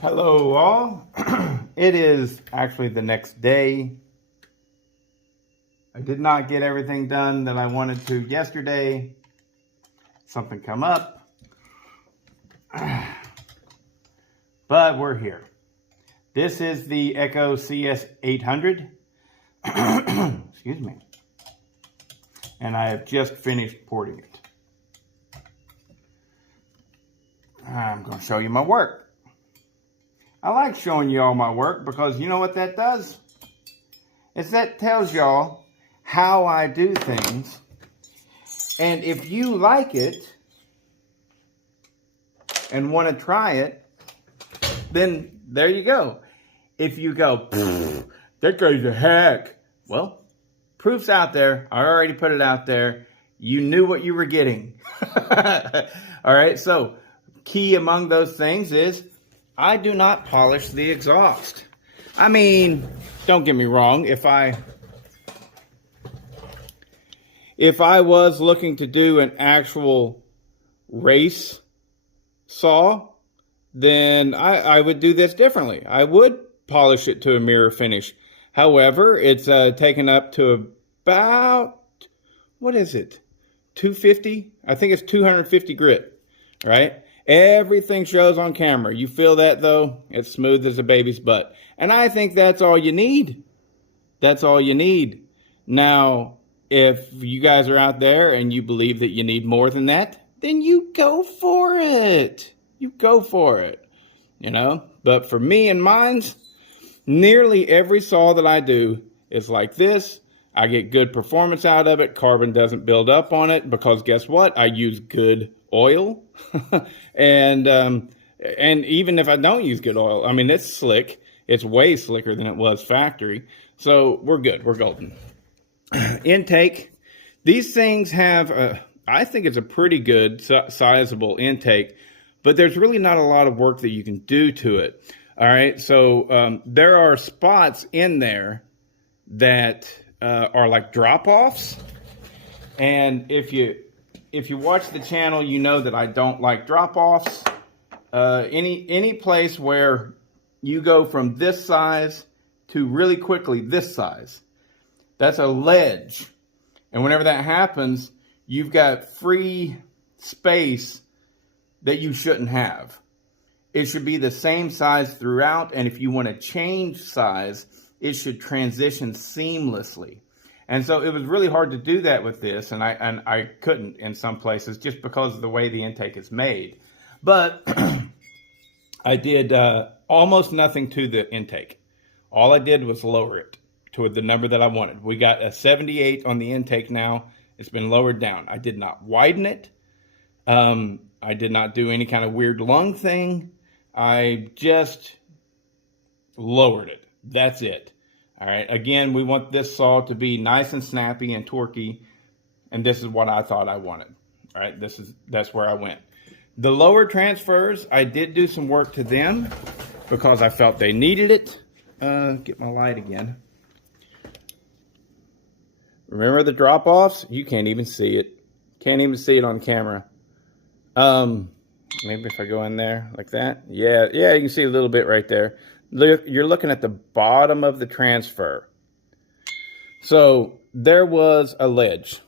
Hello all. It is actually the next day. I did not get everything done that I wanted to yesterday. Something come up. But we're here. This is the Echo CS800. Excuse me. And I have just finished porting it. I'm going to show you my work. I like showing you all my work because you know what that does? It's that tells y'all how I do things. And if you like it and want to try it, then there you go. If you go, that guy's a hack. Well, proof's out there. I already put it out there. You knew what you were getting. All right, so key among those things is I do not polish the exhaust. I mean, don't get me wrong. If I was looking to do an actual race saw, then I would do this differently. I would polish it to a mirror finish. However, it's taken up to about, what is it? 250? I think it's 250 grit, right? Everything shows on camera. You feel that though? It's smooth as a baby's butt. And I think that's all you need. That's all you need. Now, if you guys are out there and you believe that you need more than that, then you go for it. You go for it. You know? But for me and mine's, nearly every saw that I do is like this. I get good performance out of it. Carbon doesn't build up on it because guess what? I use good oil. and even if I don't use good oil, I mean, it's slick. It's way slicker than it was factory. So we're good. We're golden. Intake. These things have, I think it's a pretty good sizable intake, but there's really not a lot of work that you can do to it. All right. So there are spots in there that are like drop-offs. And if you watch the channel, you know that I don't like drop-offs. Any place where you go from this size to really quickly this size, that's a ledge. And whenever that happens, you've got free space that you shouldn't have. It should be the same size throughout, and if you want to change size, it should transition seamlessly. And so it was really hard to do that with this, and I couldn't in some places just because of the way the intake is made. But I did almost nothing to the intake. All I did was lower it to the number that I wanted. We got a 78 on the intake now. It's been lowered down. I did not widen it. I did not do any kind of weird lung thing. I just lowered it. That's it. All right. Again, we want this saw to be nice and snappy and torquey. And this is what I thought I wanted. All right. That's where I went. The lower transfers, I did do some work to them because I felt they needed it. Get my light again. Remember the drop-offs? You can't even see it. Can't even see it on camera. Maybe if I go in there like that. Yeah, you can see a little bit right there. You're looking at the bottom of the transfer. So there was a ledge.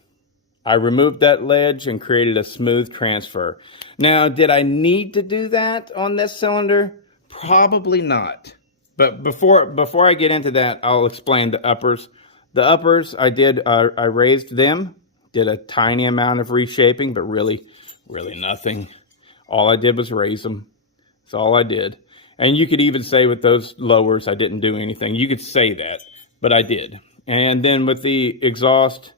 I removed that ledge and created a smooth transfer. Now, did I need to do that on this cylinder? Probably not. But before I get into that, I'll explain the uppers. The uppers, I raised them, did a tiny amount of reshaping, but really nothing. All I did was raise them. That's all I did. And you could even say with those lowers, I didn't do anything. You could say that, but I did. And then with the exhaust,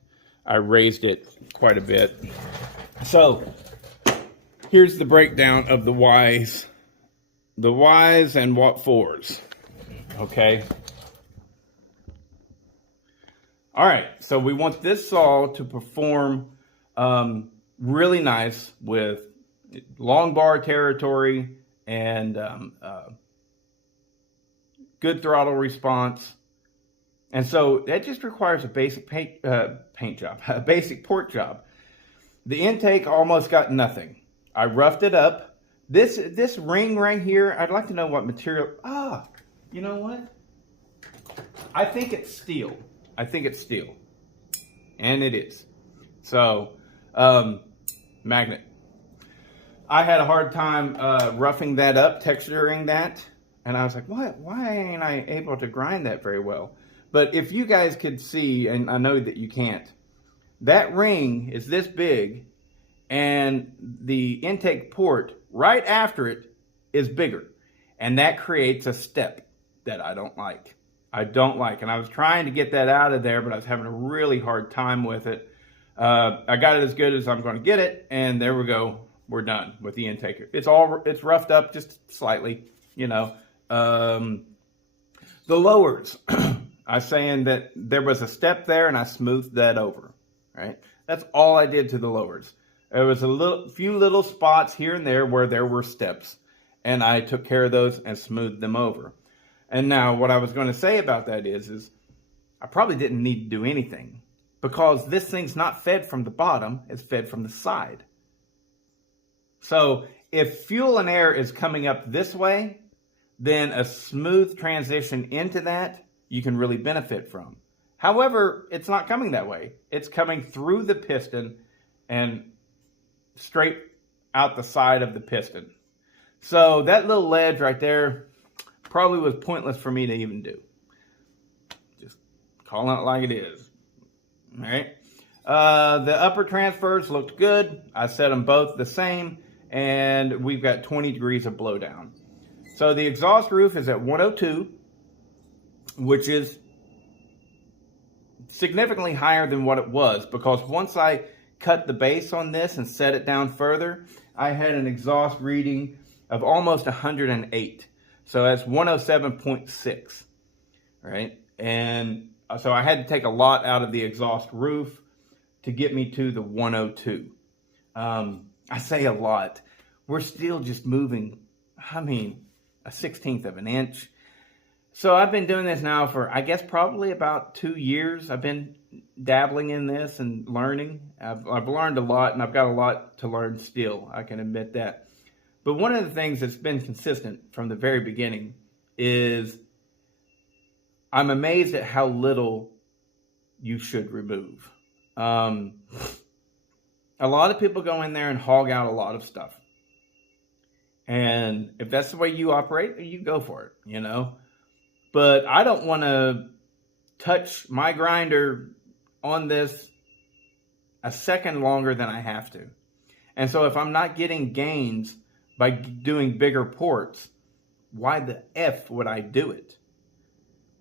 I raised it quite a bit. So here's the breakdown of the whys. The whys and what fors. Okay. All right. So we want this saw to perform really nice with long bar territory and good throttle response. And so that just requires a basic paint job, a basic port job. The intake almost got nothing. I roughed it up. This ring right here, I'd like to know what material. You know what? I think it's steel. I think it's steel. And it is. So, magnet. I had a hard time roughing that up, texturing that. And I was like, what? Why ain't I able to grind that very well? But if you guys could see, and I know that you can't, that ring is this big, and the intake port right after it is bigger. And that creates a step that I don't like. And I was trying to get that out of there, but I was having a really hard time with it. I got it as good as I'm going to get it, and there we go. We're done with the intake. It's roughed up just slightly, you know. The lowers, I was saying that there was a step there, and I smoothed that over, right? That's all I did to the lowers. There was few little spots here and there where there were steps, and I took care of those and smoothed them over. And now what I was going to say about that is I probably didn't need to do anything, because this thing's not fed from the bottom, it's fed from the side. So if fuel and air is coming up this way, then a smooth transition into that you can really benefit from. However, it's not coming that way. It's coming through the piston and straight out the side of the piston. So that little ledge right there probably was pointless for me to even do. Just calling it like it is. All right. The upper transfers looked good. I set them both the same, and we've got 20 degrees of blowdown. So the exhaust roof is at 102, which is significantly higher than what it was, because once I cut the base on this and set it down further, I had an exhaust reading of almost 108. So that's 107.6, right? And so I had to take a lot out of the exhaust roof to get me to the 102. I say a lot. We're still just moving, a 1/16 of an inch. So I've been doing this now for, I guess, probably about 2 years. I've been dabbling in this and learning. I've learned a lot, and I've got a lot to learn still. I can admit that. But one of the things that's been consistent from the very beginning is I'm amazed at how little you should remove. A lot of people go in there and hog out a lot of stuff. And if that's the way you operate, you go for it, you know. But I don't want to touch my grinder on this a second longer than I have to. And so if I'm not getting gains by doing bigger ports, why the F would I do it?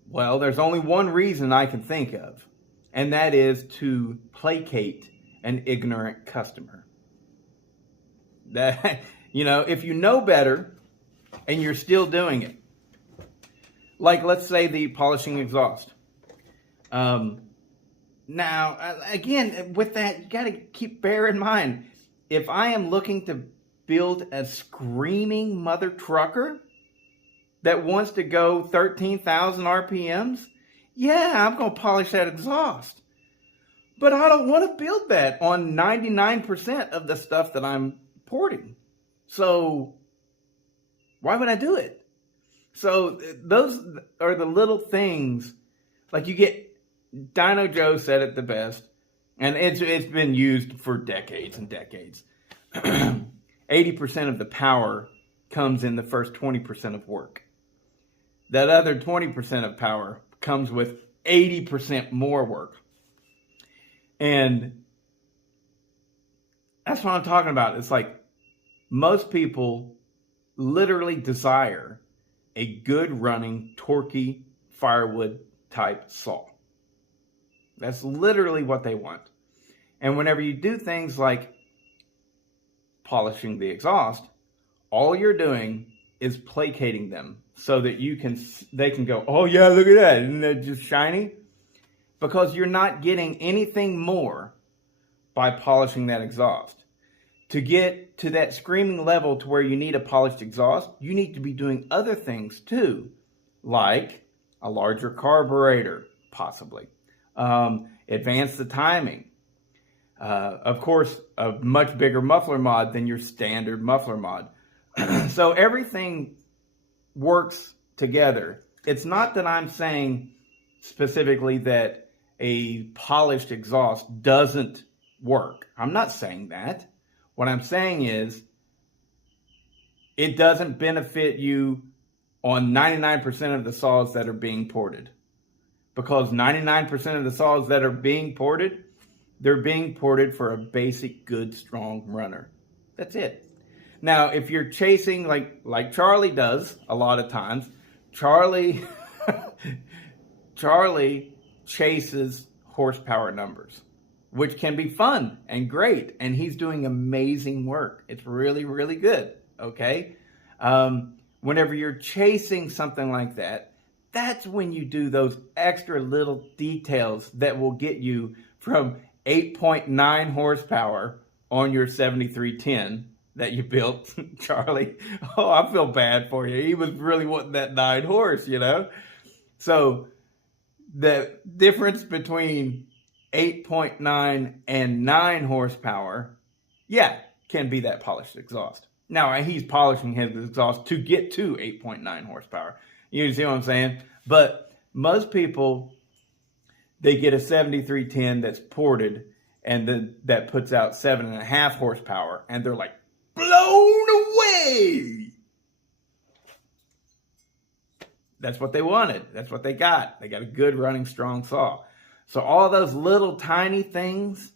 Well, there's only one reason I can think of, and that is to placate an ignorant customer. That, you know, if you know better and you're still doing it, like let's say the polishing exhaust. Now, again, with that, you got to bear in mind, if I am looking to build a screaming mother trucker that wants to go 13,000 RPMs, yeah, I'm going to polish that exhaust. But I don't want to build that on 99% of the stuff that I'm porting. So why would I do it? So those are the little things, like you get, Dino Joe said it the best, and it's been used for decades and decades. 80% of the power comes in the first 20% of work. That other 20% of power comes with 80% more work. And that's what I'm talking about. It's like most people literally desire a good running, torquey, firewood type saw. That's literally what they want. And whenever you do things like polishing the exhaust, all you're doing is placating them so that they can go, oh yeah, look at that, isn't that just shiny? Because you're not getting anything more by polishing that exhaust. To get to that screaming level to where you need a polished exhaust, you need to be doing other things too, like a larger carburetor, possibly. Advance the timing. Of course, a much bigger muffler mod than your standard muffler mod. So everything works together. It's not that I'm saying specifically that a polished exhaust doesn't work. I'm not saying that. What I'm saying is it doesn't benefit you on 99% of the saws that are being ported. Because 99% of the saws that are being ported, they're being ported for a basic, good, strong runner. That's it. Now, if you're chasing like Charlie does a lot of times, Charlie Charlie chases horsepower numbers, which can be fun and great, and he's doing amazing work. It's really, really good. Okay, whenever you're chasing something like that, that's when you do those extra little details that will get you from 8.9 horsepower on your 7310 that you built, Charlie. Oh, I feel bad for you. He was really wanting that 9 horse, you know? So the difference between 8.9 and 9 horsepower, yeah, can be that polished exhaust. Now, he's polishing his exhaust to get to 8.9 horsepower. You see what I'm saying? But most people, they get a 7310 that's ported and then that puts out 7.5 horsepower, and they're like blown away. That's what they wanted. That's what they got. They got a good running strong saw. So all those little tiny things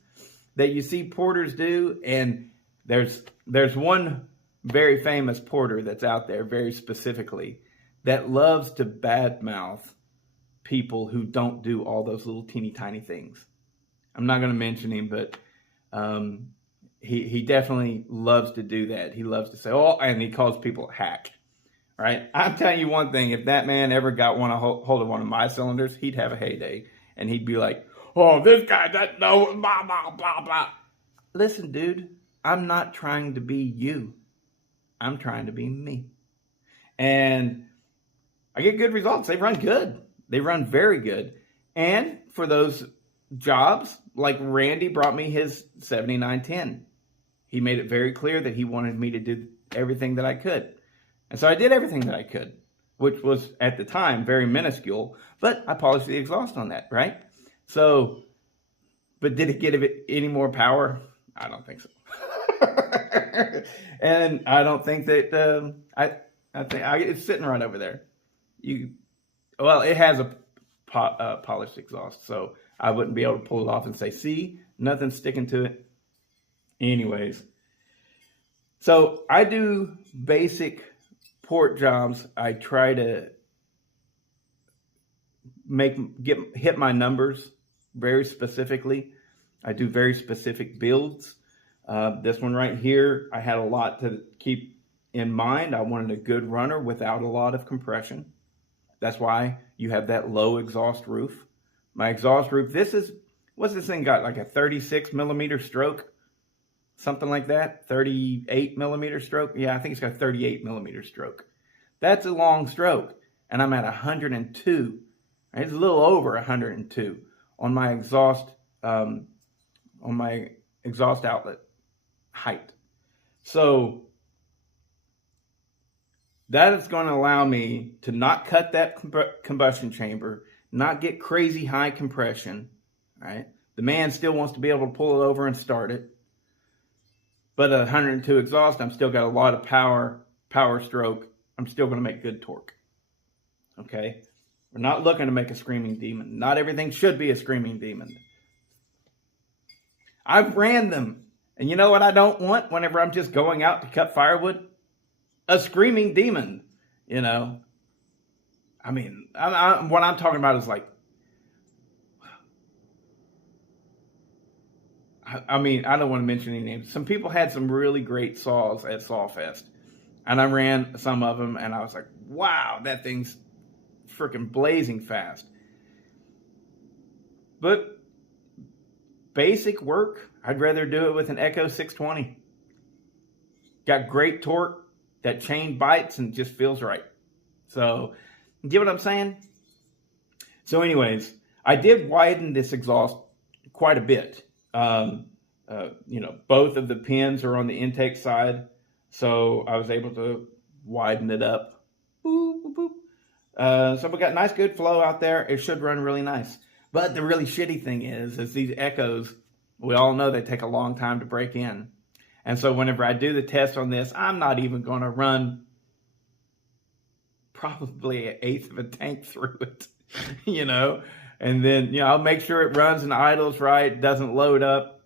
that you see porters do, and there's one very famous porter that's out there very specifically that loves to badmouth people who don't do all those little teeny tiny things. I'm not going to mention him, but he definitely loves to do that. He loves to say, oh, and he calls people a hack. Right? I'm telling you one thing, if that man ever got hold of one of my cylinders, he'd have a heyday. And he'd be like, oh, this guy doesn't know, blah, blah, blah, blah. Listen, dude, I'm not trying to be you. I'm trying to be me. And I get good results. They run good. They run very good. And for those jobs, like Randy brought me his 7910. He made it very clear that he wanted me to do everything that I could. And so I did everything that I could, which was at the time very minuscule, but I polished the exhaust on that, right? So, but did it give it any more power? I don't think so. And I don't think that, I think it's sitting right over there. Well, it has a polished exhaust, so I wouldn't be able to pull it off and say, see, nothing's sticking to it. Anyways, so I do basic port jobs. I try to hit my numbers very specifically. I do very specific builds. This one right here, I had a lot to keep in mind. I wanted a good runner without a lot of compression. That's why you have that low exhaust roof. My exhaust roof, what's this thing got? Like a 36 millimeter stroke? Something like that, 38 millimeter stroke. Yeah, I think it's got a 38 millimeter stroke. That's a long stroke, and I'm at 102. It's a little over 102 on my exhaust outlet height. So that is going to allow me to not cut that combustion chamber, not get crazy high compression. Right, the man still wants to be able to pull it over and start it. But at 102 exhaust, I'm still got a lot of power stroke. I'm still going to make good torque. Okay? We're not looking to make a screaming demon. Not everything should be a screaming demon. I've ran them. And you know what I don't want whenever I'm just going out to cut firewood? A screaming demon. You know? I mean, what I'm talking about is like, I mean, I don't want to mention any names. Some people had some really great saws at Sawfest. And I ran some of them, and I was like, wow, that thing's freaking blazing fast. But basic work, I'd rather do it with an Echo 620. Got great torque. That chain bites and just feels right. So, you get what I'm saying? So anyways, I did widen this exhaust quite a bit. Both of the pins are on the intake side. So I was able to widen it up. Boop, boop, boop. So we got nice good flow out there. It should run really nice. But the really shitty thing is these echoes, we all know they take a long time to break in. And so whenever I do the test on this, I'm not even going to run probably an eighth of a tank through it, and then, I'll make sure it runs and idles right, doesn't load up,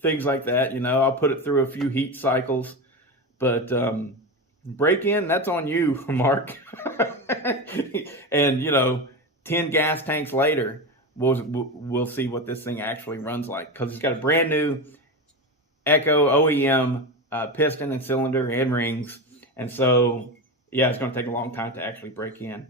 things like that. I'll put it through a few heat cycles, but break in, that's on you, Mark. And 10 gas tanks later, we'll see what this thing actually runs like, because it's got a brand new Echo OEM piston and cylinder and rings, and so yeah, it's going to take a long time to actually break in.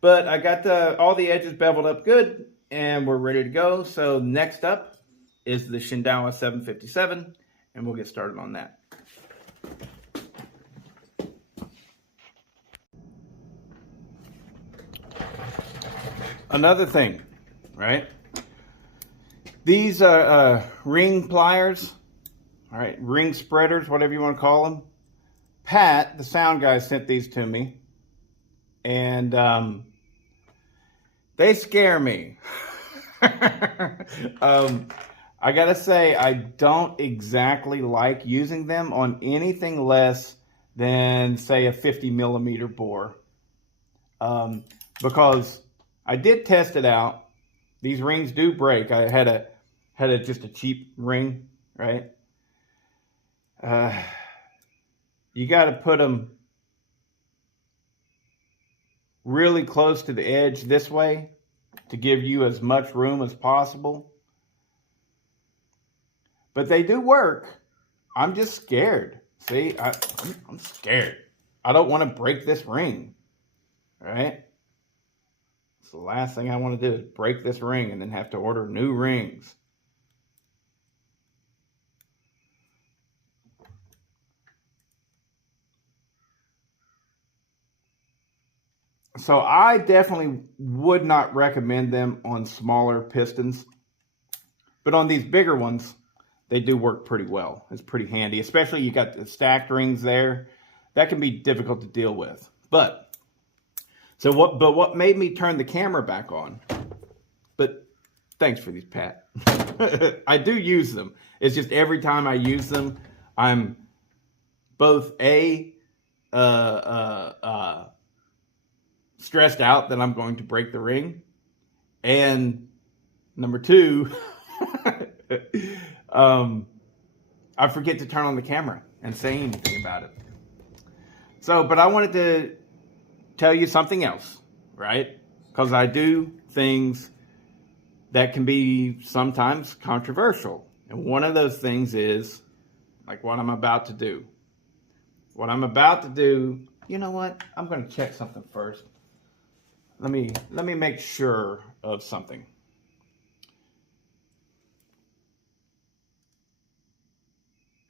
But I got all the edges beveled up good, and we're ready to go. So next up is the Shindaiwa 757, and we'll get started on that. Another thing, right? These are ring pliers, all right, ring spreaders, whatever you want to call them. Pat, the sound guy, sent these to me, and they scare me. I gotta say, I don't exactly like using them on anything less than, say, a 50 millimeter bore, because I did test it out. These rings do break. I had just a cheap ring, right? You got to put them really close to the edge this way to give you as much room as possible. But they do work. I'm just scared. See, I'm scared. I don't want to break this ring, right? It's the last thing I want to do is break this ring and then have to order new rings. So I definitely would not recommend them on smaller pistons. But on these bigger ones, they do work pretty well. It's pretty handy, especially you got the stacked rings there. That can be difficult to deal with. But what made me turn the camera back on? But thanks for these, Pat. I do use them. It's just every time I use them, I'm both stressed out that I'm going to break the ring, and number two, I forget to turn on the camera and say anything about it. So, but I wanted to tell you something else, right? Because I do things that can be sometimes controversial, and one of those things is like what I'm about to do. What I'm about to do, you know what? I'm going to check something first. Let me make sure of something.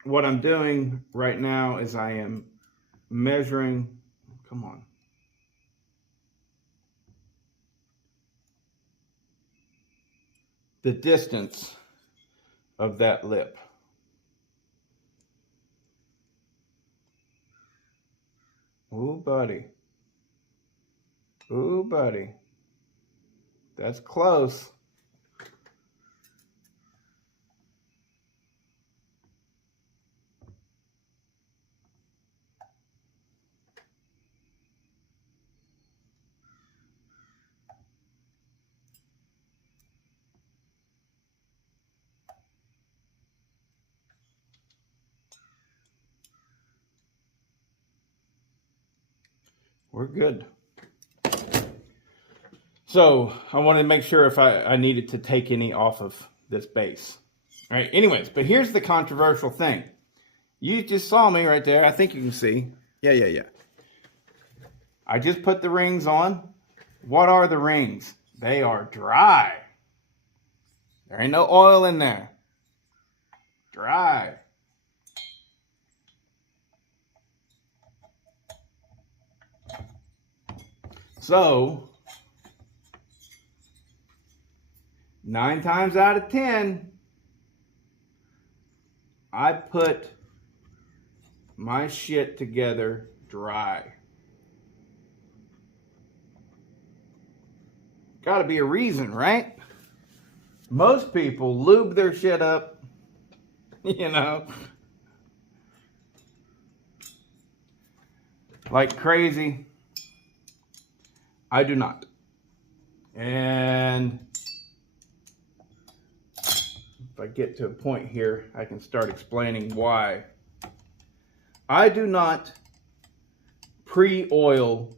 What I'm doing right now is I am measuring, come on. The distance of that lip. Ooh, buddy. Ooh, buddy. That's close. We're good. So I wanted to make sure if I needed to take any off of this base. All right, anyways, but here's the controversial thing. You just saw me right there. I think you can see. Yeah. I just put the rings on. What are the rings? They are dry. There ain't no oil in there. Dry. So 9 times out of 10, I put my shit together dry. Got to be a reason, right? Most people lube their shit up, you know, like crazy. I do not. And if I get to a point here, I can start explaining why. I do not pre-oil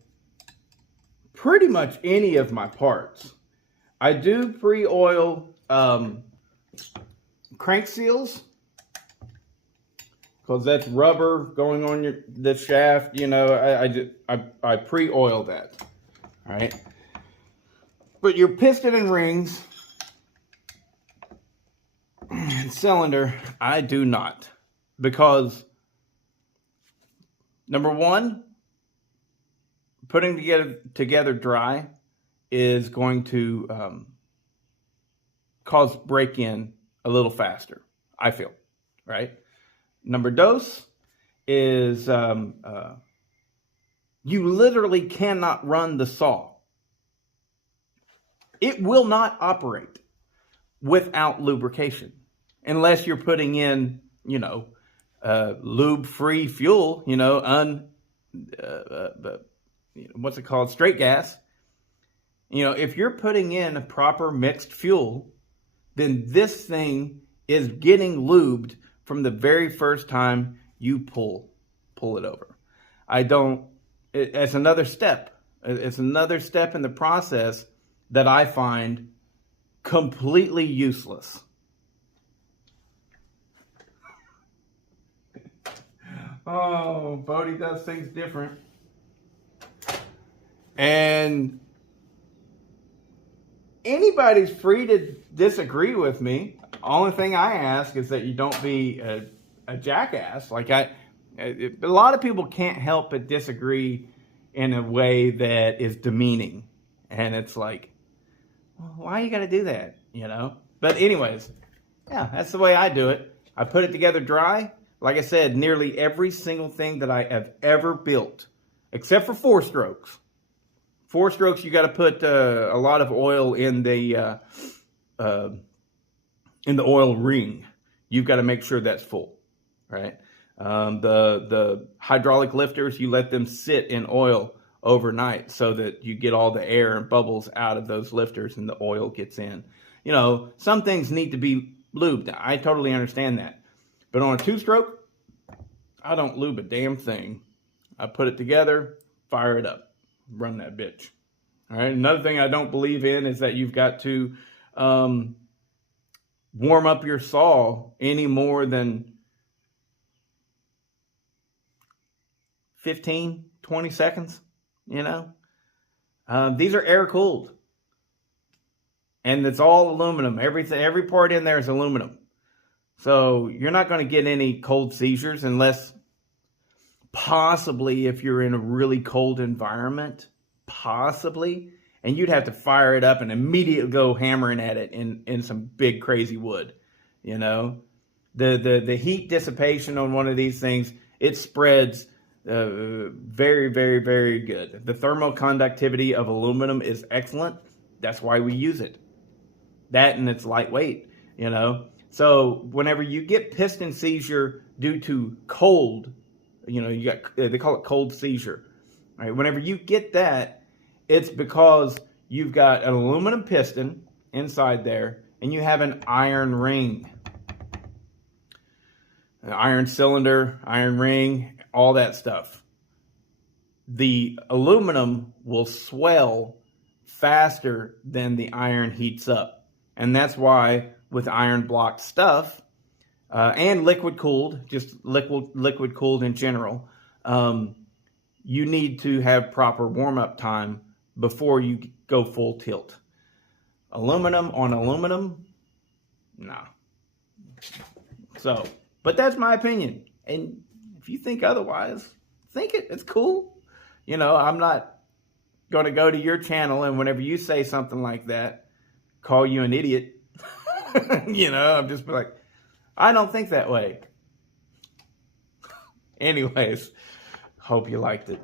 pretty much any of my parts. I do pre-oil crank seals, because that's rubber going on the shaft. You know, I pre-oil that. All right. But your piston and rings and cylinder, I do not, because number one, putting together dry is going to cause break-in a little faster, I feel, right? Number dos is you literally cannot run the saw. It will not operate without lubrication, unless you're putting in, you know, lube-free fuel, you know, what's it called? Straight gas. You know, if you're putting in a proper mixed fuel, then this thing is getting lubed from the very first time you pull it over. It's another step. It's another step in the process that I find completely useless. Oh, Bodie does things different. And anybody's free to disagree with me. Only thing I ask is that you don't be a jackass. Like a lot of people can't help but disagree in a way that is demeaning. And it's like, well, why you got to do that? You know? But anyways, yeah, that's the way I do it. I put it together dry. Like I said, nearly every single thing that I have ever built, except for 4-strokes. 4-strokes, you got to put a lot of oil in the oil ring. You've got to make sure that's full, right? The hydraulic lifters, you let them sit in oil overnight so that you get all the air and bubbles out of those lifters and the oil gets in. You know, some things need to be lubed. I totally understand that. But on a 2-stroke, I don't lube a damn thing. I put it together, fire it up, run that bitch. All right. Another thing I don't believe in is that you've got to warm up your saw any more than 15, 20 seconds, you know. These are air cooled. And it's all aluminum. Every part in there is aluminum. So you're not going to get any cold seizures unless possibly if you're in a really cold environment, possibly. And you'd have to fire it up and immediately go hammering at it in some big crazy wood. You know, the heat dissipation on one of these things, it spreads very, very, very good. The thermal conductivity of aluminum is excellent. That's why we use it. That and it's lightweight, you know. So whenever you get piston seizure due to cold, you know, they call it cold seizure. Right? Whenever you get that, it's because you've got an aluminum piston inside there and you have an iron ring. An iron cylinder, iron ring, all that stuff. The aluminum will swell faster than the iron heats up. And that's why with iron block stuff and liquid cooled, just liquid cooled in general, you need to have proper warm up time before you go full tilt. Aluminum on aluminum, no. So, but that's my opinion. And if you think otherwise, think it. It's cool. You know, I'm not going to go to your channel and whenever you say something like that, call you an idiot. You know, I'm just like, I don't think that way. Anyways, hope you liked it.